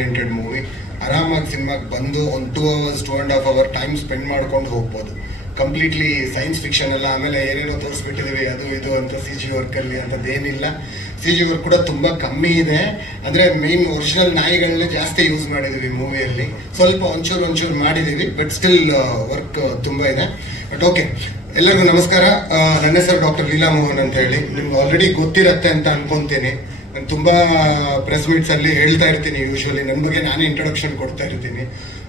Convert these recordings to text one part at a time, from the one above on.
Oriented movie ಆರಾಮಾಗಿ ಸಿನಿಮಾಗೆ ಬಂದು ಒಂದು two hours two and half hour time spend ಮಾಡ್ಕೊಂಡು ಹೋಗ್ಬೋದು. ಕಂಪ್ಲೀಟ್ಲಿ ಸೈನ್ಸ್ ಫಿಕ್ಷನ್ ಎಲ್ಲ ಆಮೇಲೆ ಏನೇನೋ ತೋರಿಸ್ಬಿಟ್ಟಿದ್ದೀವಿ ಅದು ಇದು ಅಂತ ಸಿ ಜಿ ವರ್ಕಲ್ಲಿ ಅಂಥದ್ದೇನಿಲ್ಲ ಸಿ ಜಿ ವರ್ಕ್ ಕೂಡ ತುಂಬ ಕಮ್ಮಿ ಇದೆ. ಅಂದರೆ ಮೇನ್ ಒರಿಜಿನಲ್ ನಾಯಿಗಳನ್ನೇ ಜಾಸ್ತಿ ಯೂಸ್ ಮಾಡಿದ್ದೀವಿ ಮೂವಿಯಲ್ಲಿ ಸ್ವಲ್ಪ ಒಂಚೂರು ಒಂಚೂರು ಮಾಡಿದ್ದೀವಿ ಬಟ್ ಸ್ಟಿಲ್ ವರ್ಕ್ ತುಂಬ ಇದೆ. ಬಟ್ ಓಕೆ ಎಲ್ಲರಿಗೂ ನಮಸ್ಕಾರ. ನನ್ನ ಹೆಸರು ಡಾಕ್ಟರ್ ಲೀಲಾ ಮೋಹನ್ ಅಂತ ಹೇಳಿ. ನಿಮ್ಗೆ ಆಲ್ರೆಡಿ ಗೊತ್ತಿರತ್ತೆ ಅಂತ ಅನ್ಕೊಂತೀನಿ. ನಾನು ತುಂಬ ಪ್ರೆಸ್ ಮೀಟ್ಸಲ್ಲಿ ಹೇಳ್ತಾ ಇರ್ತೀನಿ ಯೂಶ್ವಲಿ ನನ್ನ ಬಗ್ಗೆ ನಾನೇ ಇಂಟ್ರೊಡಕ್ಷನ್ ಕೊಡ್ತಾ ಇರ್ತೀನಿ.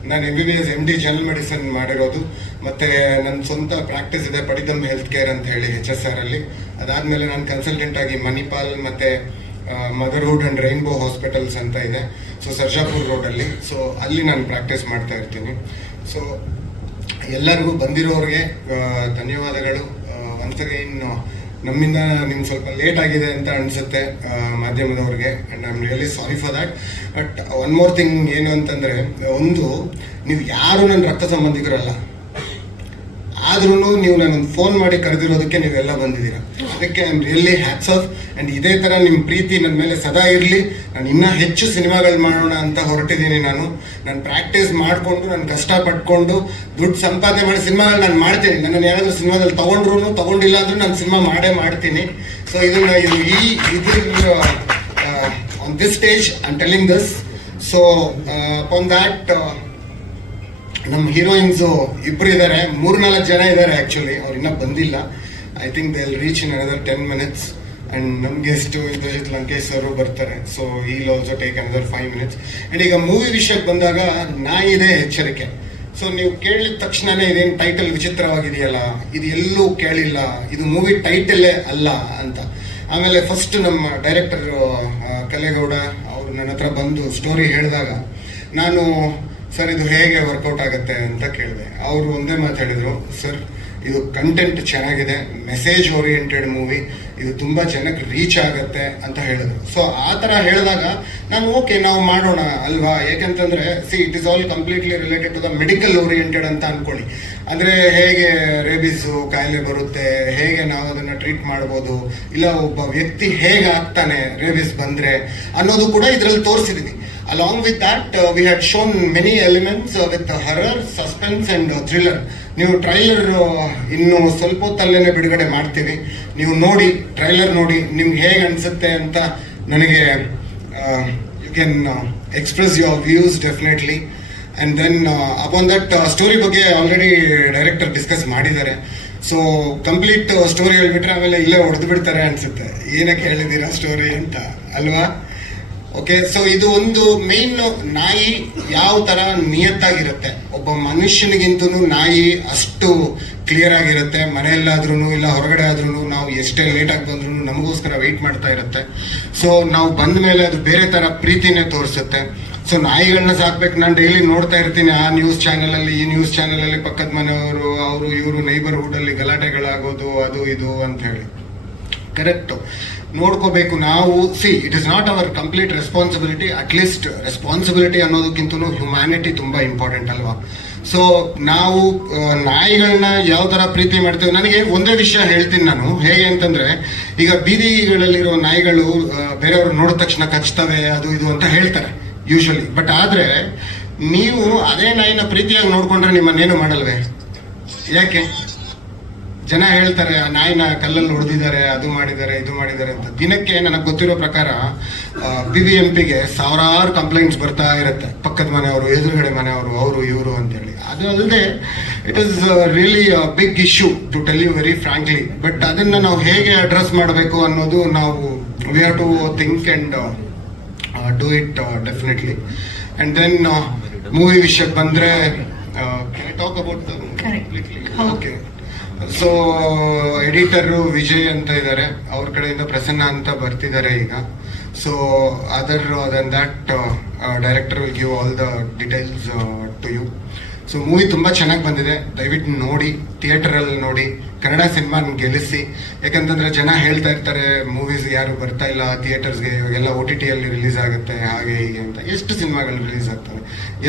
ನಾನು M B B S M D general medicine ಮಾಡಿರೋದು. ಮತ್ತೆ ನನ್ನ ಸ್ವಂತ ಪ್ರಾಕ್ಟೀಸ್ ಇದೆ, ಪಡಿದಮ್ ಹೆಲ್ತ್ ಕೇರ್ ಅಂತ ಹೇಳಿ ಎಚ್ ಎಸ್ ಆರ್ ಅಲ್ಲಿ. ಅದಾದಮೇಲೆ ನಾನು ಕನ್ಸಲ್ಟೆಂಟ್ ಆಗಿ ಮಣಿಪಾಲ್ ಮತ್ತೆ ಮದರ್ಹುಡ್ ಅಂಡ್ ರೈನ್ಬೋ ಹಾಸ್ಪಿಟಲ್ಸ್ ಅಂತ ಇದೆ. ಸೊ ಸರ್ಜಾಪುರ್ ರೋಡಲ್ಲಿ ಸೊ ಅಲ್ಲಿ ನಾನು ಪ್ರಾಕ್ಟೀಸ್ ಮಾಡ್ತಾ ಇರ್ತೀನಿ. ಸೊ ಎಲ್ಲರಿಗೂ ಬಂದಿರೋರಿಗೆ ಧನ್ಯವಾದಗಳು. ಒನ್ಸ್ ಅಗೈನ್ ನಮ್ಮಿಂದ ನಿಮ್ಗೆ ಸ್ವಲ್ಪ ಲೇಟ್ ಆಗಿದೆ ಅಂತ ಅನ್ಸುತ್ತೆ ಮಾಧ್ಯಮದವ್ರಿಗೆ. And I really sorry for that but one more thing ಏನು ಅಂತಂದ್ರೆ, ಒಂದು, ನೀವು ಯಾರು ನನ್ನ ರಕ್ತ ಸಂಬಂಧಿಕರಲ್ಲ? ಆದ್ರೂ ನೀವು ನನಗೆ ಫೋನ್ ಮಾಡಿ ಕರೆದಿರೋದಕ್ಕೆ ನೀವೆಲ್ಲ ಬಂದಿದ್ದೀರಾ. ಅದಕ್ಕೆ I am really hats off and ಇದೇ ತರ ನಿಮ್ಮ ಪ್ರೀತಿ ನನ್ನ ಮೇಲೆ ಸದಾ ಇರಲಿ. ನಾನು ಇನ್ನೂ ಹೆಚ್ಚು ಸಿನಿಮಾಗಳು ಮಾಡೋಣ ಅಂತ ಹೊರಟಿದ್ದೀನಿ ನಾನು. ನಾನು ಪ್ರಾಕ್ಟೀಸ್ ಮಾಡಿಕೊಂಡು, ನಾನು ಕಷ್ಟಪಟ್ಕೊಂಡು, ದುಡ್ಡು ಸಂಪಾದನೆ ಮಾಡಿ ಸಿನಿಮಾಗಳು ನಾನು ಮಾಡ್ತೀನಿ. ನನ್ನನ್ನು ಯಾರಾದರೂ ಸಿನಿಮಾದಲ್ಲಿ ತಗೊಂಡ್ರು ತಗೊಂಡಿಲ್ಲ ಅಂದ್ರೂ ನಾನು ಸಿನಿಮಾ ಮಾಡೇ ಮಾಡ್ತೀನಿ. ಸೊ ಇದನ್ನ ಇದು ಈ ಇದ್ರ on this stage I telling this so on that ನಮ್ಮ ಹೀರೋಯಿನ್ಸು ಇಬ್ರು ಇದ್ದಾರೆ ಮೂರ್ನಾಲ್ಕು ಜನ ಇದ್ದಾರೆ ಆಕ್ಚುಲಿ ಅವ್ರು ಇನ್ನೂ ಬಂದಿಲ್ಲ. I think they reach in another ten minutes and ನಮ್ಮ ಗೆಸ್ಟ್ ಇಂದ್ರಜಿತ್ ಲಂಕೇಶ್ ಅವರು ಬರ್ತಾರೆ. So we'll also take another five minutes and ಈಗ ಮೂವಿ ವಿಷಯಕ್ಕೆ ಬಂದಾಗ ನಾಯಿದೆ ಎಚ್ಚರಿಕೆ. ಸೊ ನೀವು ಕೇಳಿದ ತಕ್ಷಣನೇ ಇದೇನು ಟೈಟಲ್ ವಿಚಿತ್ರವಾಗಿದೆಯಲ್ಲ? ಇದು ಎಲ್ಲೂ ಕೇಳಿಲ್ಲ. ಇದು ಮೂವಿ ಟೈಟಲೇ ಅಲ್ಲ ಅಂತ. ಆಮೇಲೆ ಫಸ್ಟ್ ನಮ್ಮ ಡೈರೆಕ್ಟರ್ ಕಲೆಗೌಡ ಅವರು ನನ್ನ ಹತ್ರ ಬಂದು ಸ್ಟೋರಿ ಹೇಳಿದಾಗ, ನಾನು ಸರ್ ಇದು ಹೇಗೆ ವರ್ಕೌಟ್ ಆಗುತ್ತೆ ಅಂತ ಕೇಳಿದೆ. ಅವರು ಒಂದೇ ಮಾತಾಡಿದ್ರು ಸರ್ ಇದು ಕಂಟೆಂಟ್ ಚೆನ್ನಾಗಿದೆ ಮೆಸೇಜ್ ಓರಿಯೆಂಟೆಡ್ ಮೂವಿ ಇದು ತುಂಬ ಚೆನ್ನಾಗಿ ರೀಚ್ ಆಗುತ್ತೆ ಅಂತ ಹೇಳಿದ್ರು. ಸೊ ಆ ಥರ ಹೇಳಿದಾಗ ನಾನು ಓಕೆ ನಾವು ಮಾಡೋಣ ಅಲ್ವಾ? ಯಾಕಂತಂದ್ರೆ see it is all completely related to the medical oriented ಅಂತ ಅನ್ಕೊಳ್ಳಿ. ಅಂದ್ರೆ ಹೇಗೆ ರೇಬಿಸು ಕಾಯಿಲೆ ಬರುತ್ತೆ, ಹೇಗೆ ನಾವು ಅದನ್ನ ಟ್ರೀಟ್ ಮಾಡ್ಬೋದು, ಇಲ್ಲ ಒಬ್ಬ ವ್ಯಕ್ತಿ ಹೇಗೆ ಆಗ್ತಾನೆ ರೇಬಿಸ್ ಬಂದ್ರೆ ಅನ್ನೋದು ಕೂಡ ಇದರಲ್ಲಿ ತೋರಿಸಿದೀವಿ along with shown many had shown many elements with horror suspense uh, thriller ನೀವು ಟ್ರೈಲರ್ ಇನ್ನು ಸ್ವಲ್ಪ ಹೊತ್ತಲ್ಲೇ ಬಿಡುಗಡೆ ಮಾಡ್ತೀವಿ. ನೀವು ನೋಡಿ ಟ್ರೈಲರ್ ನೋಡಿ ನಿಮ್ಗೆ ಹೇಗೆ ಅನಿಸುತ್ತೆ ಅಂತ ನನಗೆ you can express your views definitely and then upon that story ಬಗ್ಗೆ ಆಲ್ರೆಡಿ ಡೈರೆಕ್ಟರ್ ಡಿಸ್ಕಸ್ ಮಾಡಿದ್ದಾರೆ. ಸೊ ಕಂಪ್ಲೀಟ್ ಸ್ಟೋರಿ ಹೇಳ್ಬಿಟ್ರೆ ಆಮೇಲೆ ಇಲ್ಲೇ ಹೊಡೆದು ಬಿಡ್ತಾರೆ ಅನಿಸುತ್ತೆ. ಏನಕ್ಕೆ ಹೇಳಿದ್ದೀರಾ ಸ್ಟೋರಿ ಅಂತ ಅಲ್ವಾ? ಓಕೆ ಸೊ ಇದು ಒಂದು ಮೇನ್ ನಾಯಿ ಯಾವ ತರ ನಿಯತ್ತಾಗಿರುತ್ತೆ? ಒಬ್ಬ ಮನುಷ್ಯನಿಗಿಂತನೂ ನಾಯಿ ಅಷ್ಟು ಕ್ಲಿಯರ್ ಆಗಿರುತ್ತೆ. ಮನೆಯಲ್ಲಾದ್ರೂ ಇಲ್ಲ, ಹೊರಗಡೆ ಆದ್ರೂ ನಾವು ಎಷ್ಟೇ ಲೇಟ್ ಆಗಿ ಬಂದ್ರು ನಮಗೋಸ್ಕರ ವೆಯ್ಟ್ ಮಾಡ್ತಾ ಇರುತ್ತೆ. ಸೊ ನಾವು ಬಂದ ಮೇಲೆ ಅದು ಬೇರೆ ತರ ಪ್ರೀತಿನೇ ತೋರಿಸುತ್ತೆ. ಸೊ ನಾಯಿಗಳನ್ನ ಸಾಕ್ಬೇಕು ನಾನು ಡೈಲಿ ನೋಡ್ತಾ ಇರ್ತೀನಿ. ಆ ನ್ಯೂಸ್ ಚಾನೆಲ್ ಅಲ್ಲಿ, ಈ ನ್ಯೂಸ್ ಚಾನೆಲ್ ಅಲ್ಲಿ ಪಕ್ಕದ ಮನೆಯವರು, ಅವರು, ಇವರು ನೈಬರ್ಹುಡ್ ಅಲ್ಲಿ ಗಲಾಟೆಗಳಾಗೋದು, ಅದು, ಇದು ಅಂತ ಹೇಳಿ. ಕರೆಕ್ಟ್ ನೋಡ್ಕೋಬೇಕು ನಾವು. See it is not our complete responsibility at least responsibility ಅನ್ನೋದಕ್ಕಿಂತ ಹ್ಯುಮ್ಯಾನಿಟಿ ತುಂಬಾ ಇಂಪಾರ್ಟೆಂಟ್ ಅಲ್ವಾ? ಸೊ ನಾವು ನಾಯಿಗಳನ್ನ ಯಾವ ಥರ ಪ್ರೀತಿ ಮಾಡ್ತೇವೆ? ನನಗೆ ಒಂದೇ ವಿಷಯ ಹೇಳ್ತೀನಿ ನಾನು. ಹೇಗೆ ಅಂತಂದ್ರೆ, ಈಗ ಬೀದಿಗಳಲ್ಲಿರೋ ನಾಯಿಗಳು ಬೇರೆಯವರು ನೋಡಿದ ತಕ್ಷಣ ಕಚ್ತವೆ, ಅದು ಇದು ಅಂತ ಹೇಳ್ತಾರೆ ಯೂಶಲಿ ಬಟ್ ಆದ್ರೆ, ನೀವು ಅದೇ ನಾಯಿನ ಪ್ರೀತಿಯಾಗಿ ನೋಡ್ಕೊಂಡ್ರೆ ನಿಮ್ಮನ್ನೇನು ಮಾಡಲ್ವೇ? ಯಾಕೆ? ಜನ ಹೇಳ್ತಾರೆ, ಆ ನಾಯಿನ ಕಲ್ಲಲ್ಲಿ ಹೊಡೆದಿದ್ದಾರೆ, ಅದು ಮಾಡಿದ್ದಾರೆ, ಇದು ಮಾಡಿದ್ದಾರೆ ಅಂತ. ದಿನಕ್ಕೆ ನನಗೆ ಗೊತ್ತಿರೋ ಪ್ರಕಾರ ಬಿ ವಿ ಎಂ ಪಿಗೆ ಸಾವಿರಾರು ಕಂಪ್ಲೇಂಟ್ಸ್ ಬರ್ತಾ ಇರುತ್ತೆ. ಪಕ್ಕದ ಮನೆಯವರು, ಎದುರುಗಡೆ ಮನೆಯವರು, ಅವರು, ಇವರು ಅಂತೇಳಿ ಅದು ಅಲ್ಲದೆ it is really big issue to tell you very frankly but ಅದನ್ನ ನಾವು ಹೇಗೆ ಅಡ್ರೆಸ್ ಮಾಡಬೇಕು ಅನ್ನೋದು ನಾವು we have to think and do it definitely and then movie ವಿಷಯಕ್ಕೆ ಬಂದ್ರೆ talk about Correct. Completely okay so editor Vijay ಅಂತ ಇದ್ದಾರೆ ಅವ್ರ ಕಡೆಯಿಂದ ಪ್ರಸನ್ನ ಅಂತ ಬರ್ತಿದ್ದಾರೆ ಈಗ. So other then that director will give all the details to you so movie ತುಂಬ ಚೆನ್ನಾಗಿ ಬಂದಿದೆ. ದಯವಿಟ್ಟು ನೋಡಿ ಥಿಯೇಟರಲ್ಲಿ ನೋಡಿ, ಕನ್ನಡ ಸಿನಿಮಾ ಗೆಲ್ಲಿಸಿ. ಯಾಕಂತಂದ್ರೆ ಜನ ಹೇಳ್ತಾ ಇರ್ತಾರೆ ಮೂವೀಸ್ ಯಾರು ಬರ್ತಾ ಇಲ್ಲ, ಥಿಯೇಟರ್ಸ್ಗೆ ಇವಾಗೆಲ್ಲ ಓ ಟಿ ಟಿಯಲ್ಲಿ ರಿಲೀಸ್ ಆಗುತ್ತೆ, ಹಾಗೆ ಹೀಗೆ ಅಂತ. ಎಷ್ಟು ಸಿನಿಮಾಗಳು ರಿಲೀಸ್ ಆಗ್ತವೆ?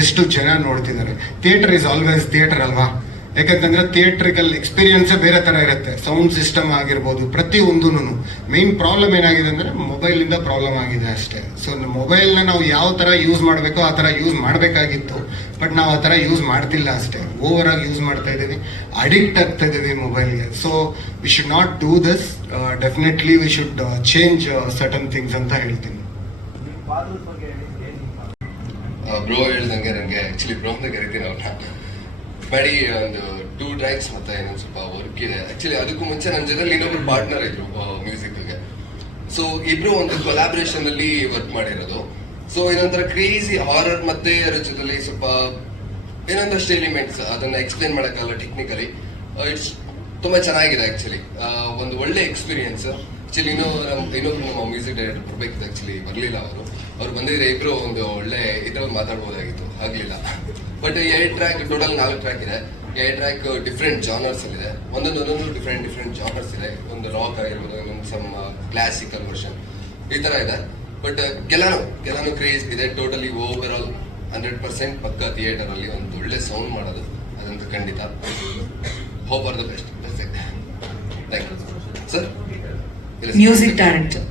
ಎಷ್ಟು ಜನ ನೋಡ್ತಿದ್ದಾರೆ? ಥಿಯೇಟರ್ ಈಸ್ ಆಲ್ವೇಸ್ ಥಿಯೇಟರ್ ಅಲ್ವಾ? ಯಾಕಂತಂದ್ರೆ ಥಿಯೇಟ್ರಿಕಲ್ ಎಕ್ಸ್ಪೀರಿಯನ್ಸೇ ಬೇರೆ ತರ ಇರುತ್ತೆ. ಸೌಂಡ್ ಸಿಸ್ಟಮ್ ಆಗಿರ್ಬೋದು ಪ್ರತಿಯೊಂದೂ ಮೇನ್ ಪ್ರಾಬ್ಲಮ್ ಏನಾಗಿದೆ ಅಂದ್ರೆ ಮೊಬೈಲ್ ಇಂದ ಪ್ರಾಬ್ಲಮ್ ಆಗಿದೆ ಅಷ್ಟೇ. ಸೊ ಮೊಬೈಲ್ನ ನಾವು ಯಾವ ತರ ಯೂಸ್ ಮಾಡಬೇಕೋ ಆ ತರ ಯೂಸ್ ಮಾಡಬೇಕಾಗಿತ್ತು. ಬಟ್ ನಾವು ಆ ತರ ಯೂಸ್ ಮಾಡ್ತಿಲ್ಲ ಅಷ್ಟೇ. ಓವರ್ ಆಗಿ ಯೂಸ್ ಮಾಡ್ತಾ ಇದ್ದೀವಿ. ಅಡಿಕ್ಟ್ ಆಗ್ತಾ ಇದ್ದೀವಿ ಮೊಬೈಲ್ಗೆ so we should not do this definitely we should change certain things ಅಂತ ಹೇಳ್ತೀನಿ. ಬ್ರೋ ಹೇಳ್ದಂಗೆ ನನಗೆ ಆ್ಯಕ್ಚುಲಿ ಬ್ರೋ ಅಂತ ಕರಿತೀನಿ ಅವ್ರನ್ನ ಬಡಿ, ಒಂದು ಟೂ ಟ್ರ್ಯಾಕ್ಸ್ ಮತ್ತೆ ಇನ್ನೊಂದು ಸ್ವಲ್ಪ ವರ್ಕ್ ಇದೆ. ಆಕ್ಚುಲಿ ಅದಕ್ಕೂ ಮುಂಚೆ ನನ್ನ ಜೊತೆಲಿ ಇನ್ನೊಬ್ರು ಪಾರ್ಟ್ನರ್ ಇದ್ರು ಮ್ಯೂಸಿಕ್ಗೆ ಸೊ ಇಬ್ರು ಒಂದು ಕೊಲಾಬ್ರೇಷನ್ ಅಲ್ಲಿ ವರ್ಕ್ ಮಾಡಿರೋದು. ಸೊ ಇನ್ನೊಂಥರ ಕ್ರೇಜಿ ಹಾರರ್ ಮತ್ತೆ ಅದ್ರ ಜೊತೆಲಿ ಸ್ವಲ್ಪ ಏನೊಂದಷ್ಟು ಎಲಿಮೆಂಟ್ಸ್ ಅದನ್ನ ಎಕ್ಸ್ಪ್ಲೇನ್ ಮಾಡೋಕ್ಕಲ್ಲ ಟೆಕ್ನಿಕಲಿ ಇಟ್ಸ್ ತುಂಬಾ ಚೆನ್ನಾಗಿದೆ ಆಕ್ಚುಲಿ ಒಂದು ಒಳ್ಳೆ ಎಕ್ಸ್ಪೀರಿಯನ್ಸ್ ಆಕ್ಚುಲಿ ಇನ್ನೂ ನಮ್ಮ ಇನ್ನೊಬ್ರು ನಮ್ಮ ಮ್ಯೂಸಿಕ್ ಡೈರೆಕ್ಟರ್ ಬರಬೇಕಿತ್ತು ಆ್ಯಕ್ಚುಲಿ ಬರಲಿಲ್ಲ ಅವರು. ಅವ್ರು ಬಂದಿದ್ರೆ ಇಬ್ಬರು ಒಂದು ಒಳ್ಳೆ ಇದ್ರಲ್ಲಿ ಮಾತಾಡ್ಬೋದಾಗಿತ್ತು. ಆಗಲಿಲ್ಲ. ಬಟ್ ಎರಡು ಟ್ರ್ಯಾಕ್ ಟೋಟಲ್ ನಾಲ್ಕು ಟ್ರ್ಯಾಕ್ ಇದೆ. ಎರಡು ಟ್ರ್ಯಾಕ್ ಡಿಫ್ರೆಂಟ್ ಜಾನರ್ಸ್ ಇದೆ. ಒಂದೊಂದು ಒಂದೊಂದು ಡಿಫ್ರೆಂಟ್ ಡಿಫ್ರೆಂಟ್ ಜಾನರ್ಸ್ ಇದೆ. ಒಂದು ರಾಕ್ ಆಗಿರ್ಬೋದು, ಇನ್ನೊಂದು ಸಮ್ ಕ್ಲಾಸಿಕಲ್ ವರ್ಷನ್ ಈ ಥರ ಇದೆ. ಬಟ್ ಕೆಲವು ಕೆಲವು ಕ್ರೇಜ್ ಇದೆ. Totally over all hundred percent ಪಕ್ಕ ಥಿಯೇಟರಲ್ಲಿ ಒಂದು ಒಳ್ಳೆ ಸೌಂಡ್ ಮಾಡೋದು. ಅದಂತೂ ಖಂಡಿತ. Hope are the best thank you music director